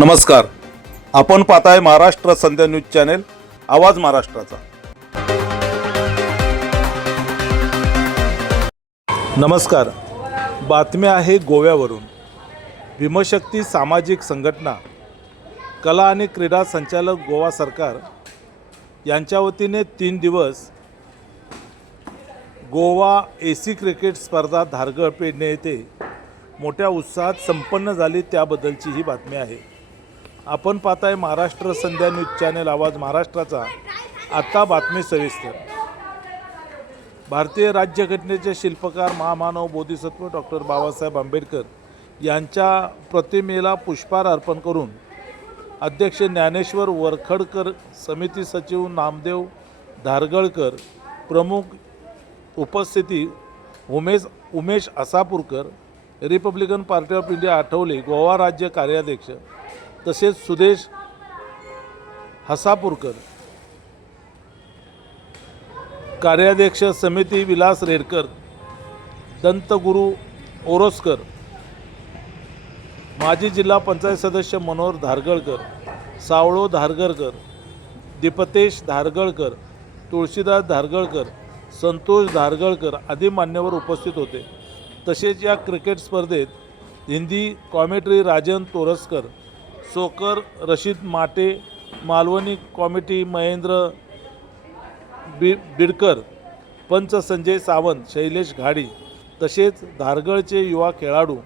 नमस्कार. आपण पाहताय महाराष्ट्र संध्या न्यूज चॅनेल, आवाज महाराष्ट्राचा. नमस्कार. बातमी आहे गोव्यावरून. भीमशक्ती सामाजिक संघटना, कला आणि क्रीडा संचालक गोवा सरकार यांच्या वतीने 3 दिवस गोवा एसी क्रिकेट स्पर्धा धारगळ पेडणे येथे मोठ्या उत्साहात संपन्न झाली, त्याबद्दलची ही बातमी आहे. आपण पाहताय महाराष्ट्र संध्या न्यूज चॅनेल, आवाज महाराष्ट्राचा. आता बातमी सविस्तर. भारतीय राज्यघटनेचे शिल्पकार महामानव बोधिसत्व डॉक्टर बाबासाहेब आंबेडकर यांच्या प्रतिमेला पुष्पहार अर्पण करून अध्यक्ष ज्ञानेश्वर वरखडकर, समिती सचिव नामदेव धारगळकर, प्रमुख उपस्थिती Umesh Asapurkar, Republican party of India Athawale Goa राज्य कार्याध्यक्ष, तसेच सुदेश हसापूरकर, कार्याध्यक्ष समिती विलास रेडकर, दंतगुरु ओरोसकर, माजी जिल्हा पंचायत सदस्य मनोहर धारगळकर, सावळो धारगळकर, दीपतेश धारगळकर, तुळशीदास धारगळकर, संतोष धारगळकर आदी मान्यवर उपस्थित होते. तसेच या क्रिकेट स्पर्धेत हिंदी कॉमेंट्री राजन तोरसकर, सोकर रशीद माटे, मालवणी कॉमेटी महेंद्र बिडकर, पंच संजय सावंत, शैलेश घाडी, तसेच धारगळचे युवा खेळाडू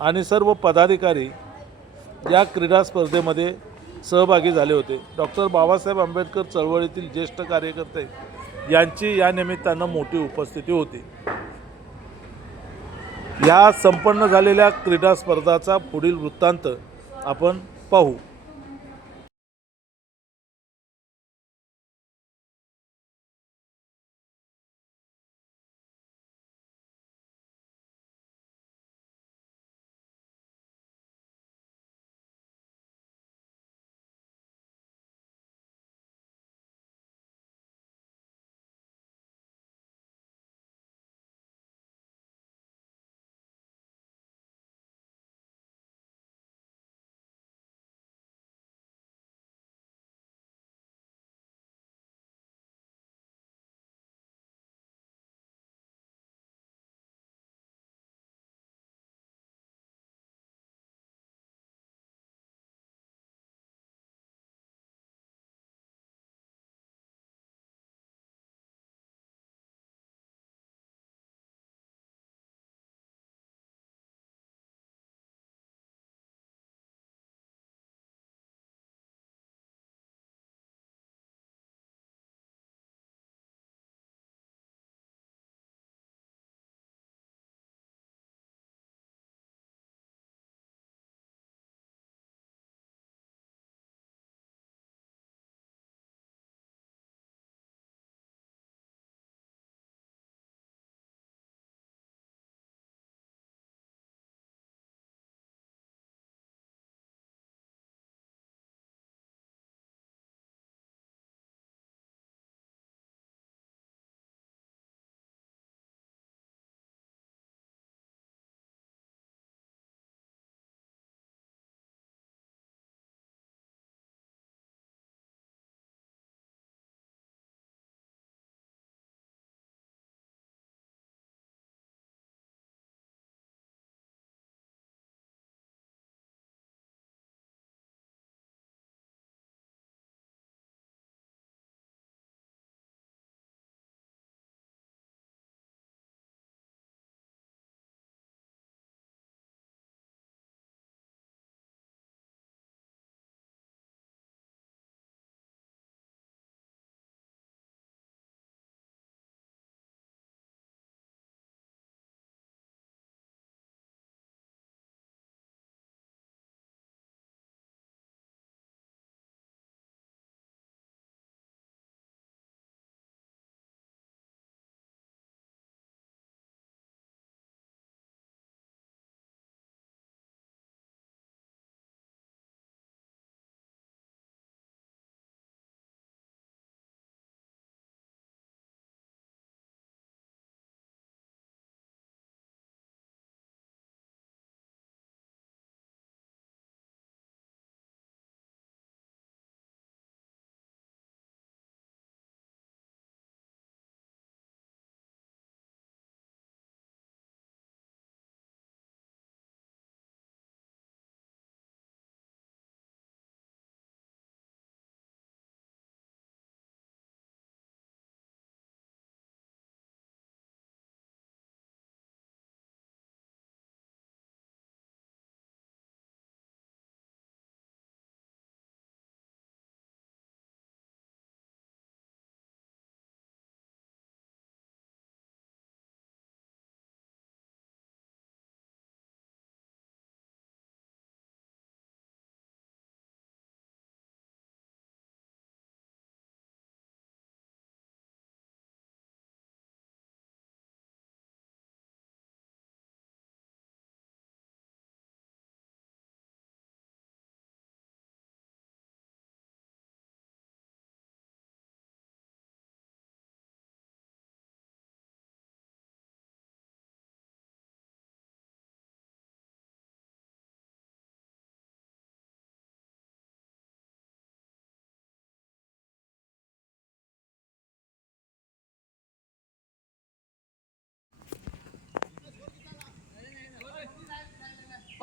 आणि सर्व पदाधिकारी या क्रीडा स्पर्धेमध्ये सहभागी झाले होते. डॉक्टर बाबासाहेब आंबेडकर चळवळीतील ज्येष्ठ कार्यकर्ते यांची या निमित्तानं मोठी उपस्थिती होती. या संपन्न झालेल्या क्रीडा स्पर्धाचा पुढील वृत्तांत आपण पाहू.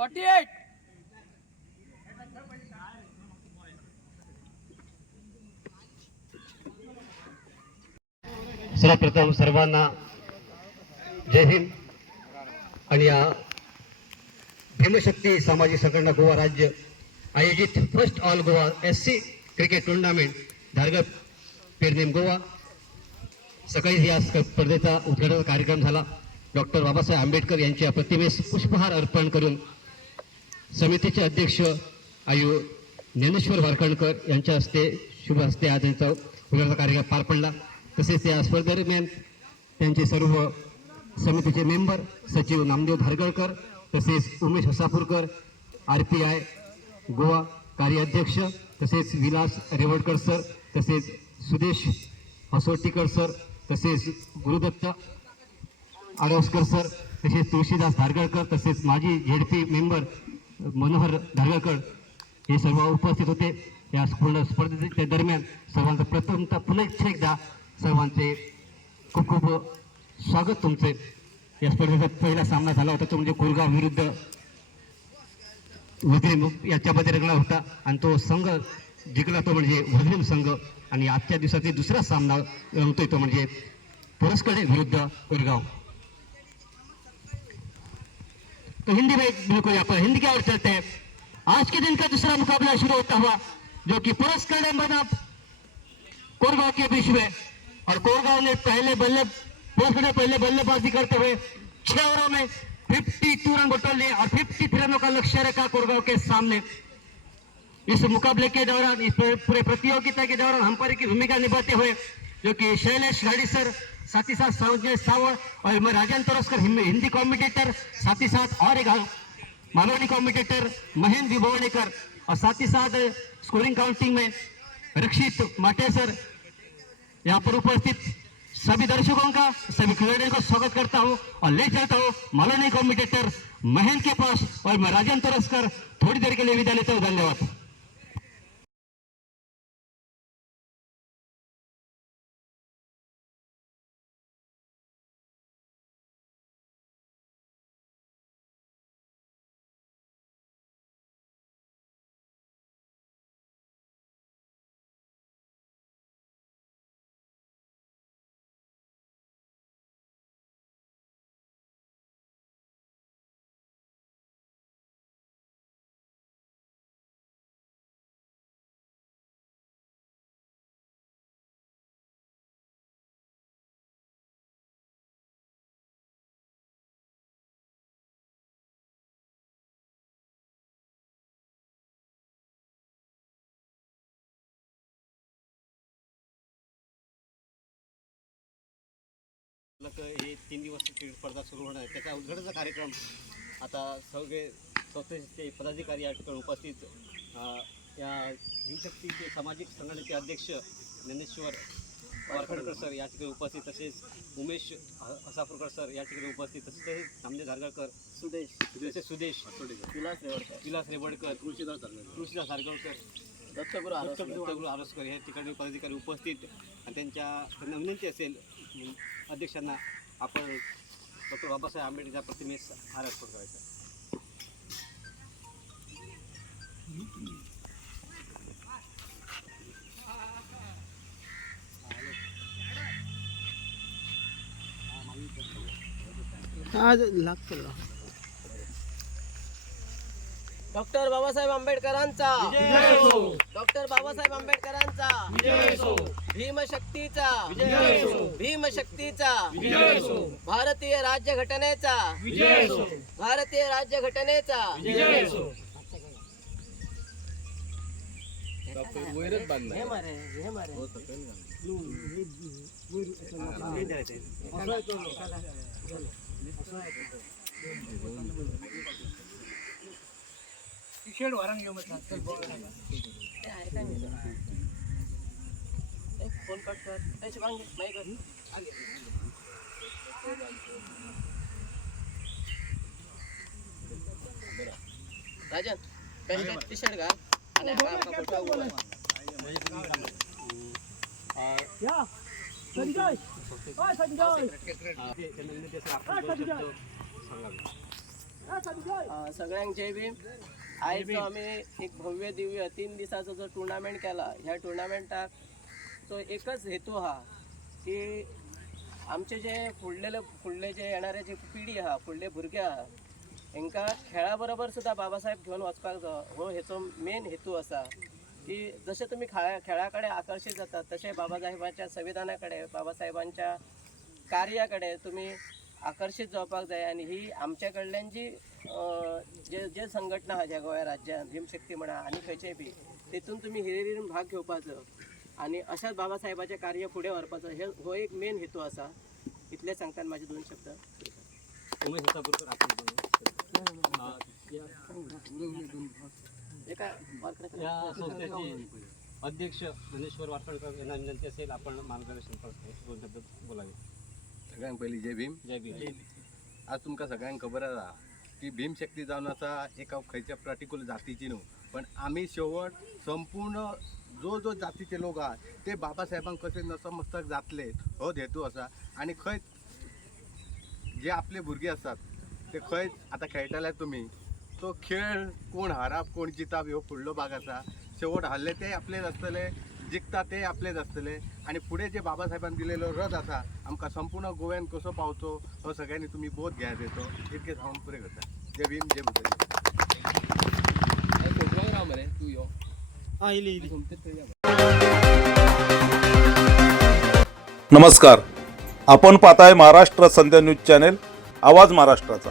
48. सर्वप्रथम सर्वांना जय हिंद. आणि या भीमशक्ती सामाजिक संघटना गोवा राज्य आयोजित first all Goa SC cricket tournament Dhargal Pernem Goa. सकाळी या स्पर्धेचा उद्घाटनाचा कार्यक्रम झाला. डॉक्टर बाबासाहेब आंबेडकर यांच्या प्रतिमेस पुष्पहार अर्पण करून समितीचे अध्यक्ष आयु ज्ञानेश्वर वारकणकर यांच्या हस्ते शुभ हस्ते आज त्यांचा उद्घाटनाचा कार्यक्रम पार पडला. तसेच या स्पर्धेदरम्यान त्यांचे सर्व समितीचे मेंबर सचिव नामदेव धारगळकर, तसेच उमेश हसापूरकर, RPI गोवा कार्याध्यक्ष, तसेच विलास रेवडकर सर, तसेच सुदेश हसोटीकर सर, तसेच गुरुदत्त आडवसकर सर, तसेच तुळशीदास धारगळकर, तसेच माजी ZP मेंबर मनोहर धारगळकर हे सर्व उपस्थित होते. या पूर्ण स्पर्धेच्या दरम्यान सर्वांचं प्रथमतः पुन्हा एकदा सर्वांचे खूप खूप स्वागत तुमचे. या स्पर्धेचा पहिला सामना झाला होता तो म्हणजे कोरगाव विरुद्ध वज्रीम याच्यामध्ये रंगला होता आणि तो संघ जिंकला तो म्हणजे वज्रीम संघ. आणि आजच्या दिवसाचा दुसरा सामना रंगतोय तो म्हणजे पुरस्कडे विरुद्ध कोरगाव. तो हिंदी में बिल्कुल यहाँ पर हिंदी की ओर चलते हैं. आज के दिन का दूसरा मुकाबला शुरू होता हुआ जो कि पुरस्कार बनाम कोरगांव के बीच में. और कोरगांव ने पहले बल्लेबाजी करते हुए 6 ओवरों में 52 रन बटोर लिए और 53 रनों का लक्ष्य रखा कोरगांव के सामने. इस मुकाबले के दौरान, इस पूरे प्रतियोगिता के दौरान अंपायर की भूमिका निभाते हुए जो कि शैलेश गाड़ी सर, साथ ही साथ संजय सावड़ और मैं राजन तरस्कर हिंदी कमेंटेटर, साथ ही साथ और एक मालवनी कमेंटेटर महेंद्र विभवणेकर, और साथ ही साथ स्कोरिंग काउंटिंग में रक्षित माटे सर. यहाँ पर उपस्थित सभी दर्शकों का, सभी खिलाड़ियों का स्वागत करता हूँ और ले चलता हूँ मालवनी कमेंटेटर महेंद्र के पास. और मैं राजन तरस्कर थोड़ी देर के लिए विदा लेता हूँ. धन्यवाद. हे 3 दिवस क्रीडा स्पर्धा सुरू होणार आहे. त्याचा उद्घाटनाचा कार्यक्रम आता सगळे संस्थेचे पदाधिकारी या ठिकाणी उपस्थित. या भीमशक्तीचे सामाजिक संघटनेचे अध्यक्ष ज्ञानेश्वर वारकणकर सर या ठिकाणी उपस्थित, तसेच उमेश हसापूरकर सर या ठिकाणी उपस्थित, तसेच नामदेव धारगळकर, सुदेश विलास रेवडकर, तुळशीदास धारगळकर, दत्तगुरु आरोसकर या ठिकाणी पदाधिकारी उपस्थित. आणि त्यांना विनंती असेल अध्यक्षांना आपण डॉक्टर बाबासाहेब आंबेडकर प्रतिमेस हार अर्पण करायचा. डॉक्टर बाबासाहेब आंबेडकरांचा, डॉक्टर बाबासाहेब आंबेडकरांचा, भीमशक्तीचा, भीमशक्तीचा, भारतीय राज्यघटनेचा, भारतीय राज्यघटनेचा. शेड वरांग घेऊन फोन कट कर, त्याची मागणी नाही कर. राजन पॅन्ट टी शर्ट घाल आणि फोटो बोला. या संजय, ओय संजय, सगळ्यांक जय भीम. आयज जो आम्ही एक भव्य दिव्य 3 दिसाचो जो टुर्नामेंट केला, ह्या टुर्नामेंटाक तो एकच हेतू हा की आमचे जे फुडले जे येणारे जी पिढी आहा, फुडले भुरगे आहा, हांकां खेळा बरोबर सुद्धा बाबासाहेब घेवन वचपाक जाय, हो हेचो मेन हेतू असा. की जसे तुम्ही खेळा कडेन आकर्षित जातात तसे बाबासाहेबांच्या संविधाना कडेन, बाबासाहेबांच्या कार्याकडे तुम्ही आकर्षित जावपाक जाय. आणि ही आमच्या कडल्यान जी जे संघटना आहा ज्या गोंया राज्यांत, भीमशक्ती म्हणा आनी खंयचेय बी, तेतून तुम्ही हिरिरीन भाग घेवपाचो आणि अशाच बाबासाहेबाचें कार्य फुडें व्हरपाचो, हो एक मेन हेतू असा. इतले सांगताना माझे 2 शब्द. या संस्थेचे अध्यक्ष ज्ञानेश्वर वारकणकर यांना विनंती असेल आपण मार्गदर्शन करतो, 2 शब्द बोलावे. सगळ्यांक पयलीं जय भीम. जय भीम. आज तुमकां सगळ्यांक खबर आसा की भीमशक्ती जावन आसा एका खंयच्या पर्टिक्युलर जातीची न्हू, पण आमी शेवट संपूर्ण जो जातीचे लोक आहात ते बाबासाहेबांक कशें नतमस्तक जातले हो हेतू आसा. आनी खंय जे आपले भुरगे आसात ते खंय आतां खेळटाल्यात तुमी, तो खेळ कोण हारप कोण जिताप ह्यो फुडलो भाग आसा. शेवट हारले ते आपलेच आसतले, जिखता ते आपलेच आसतले. आणि फुडें जे बाबासाहेबान दिलेलो रथ आसा आमकां संपूर्ण गोव्यान कसो पावचो हो सगळ्यांनी तुमी बोध घेयात येतो. इतकेच हांव पुरे करता. जय भीम, जय भूताजी. नमस्कार, आपण पाहताय महाराष्ट्र संध्या न्यूज चॅनेल, आवाज महाराष्ट्राचा.